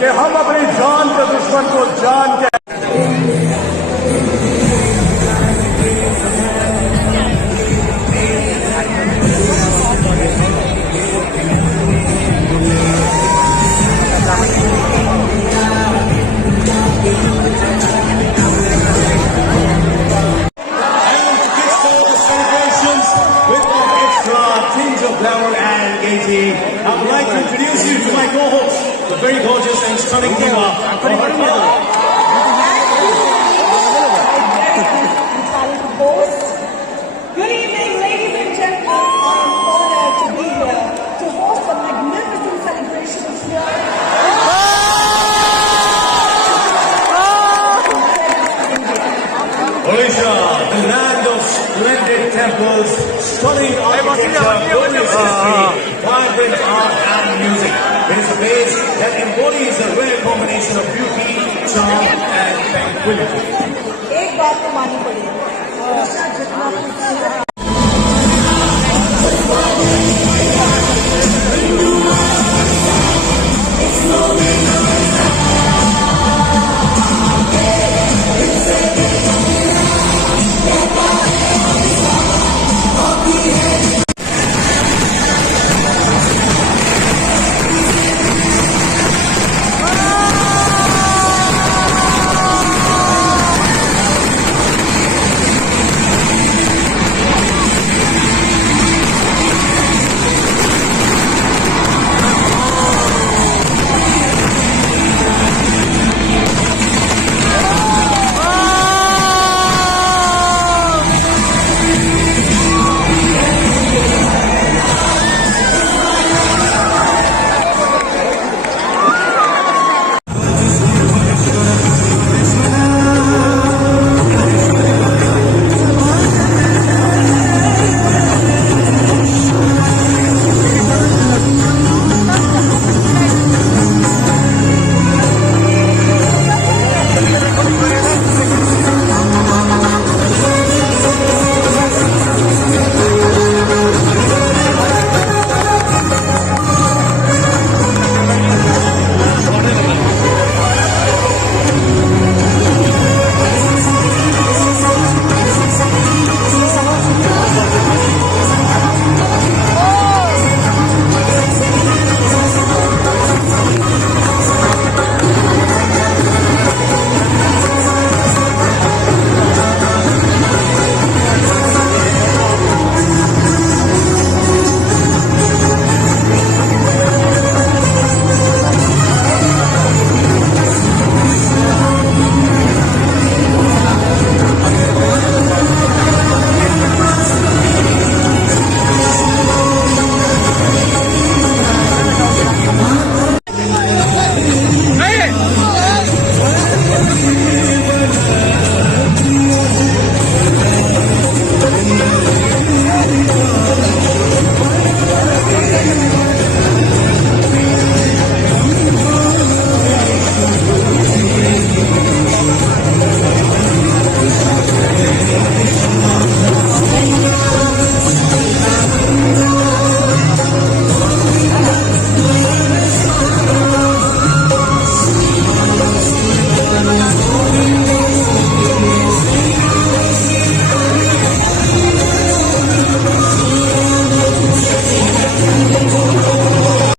कि हम अपनी जान के दुश्मन को जान के I would like to introduce you to my co-host, the very gorgeous and stunning diva, Agar. Good evening, ladies and gentlemen. I am honored to be here to host a magnificent celebration of here. Odisha, the land of splendid temples, stunning architecture, glorious history, vibrant art and music. It is a place that embodies a rare combination of beauty, charm and tranquility. एक बात तो माननी पड़ेगी, ओडिशा जितना खूबसूरत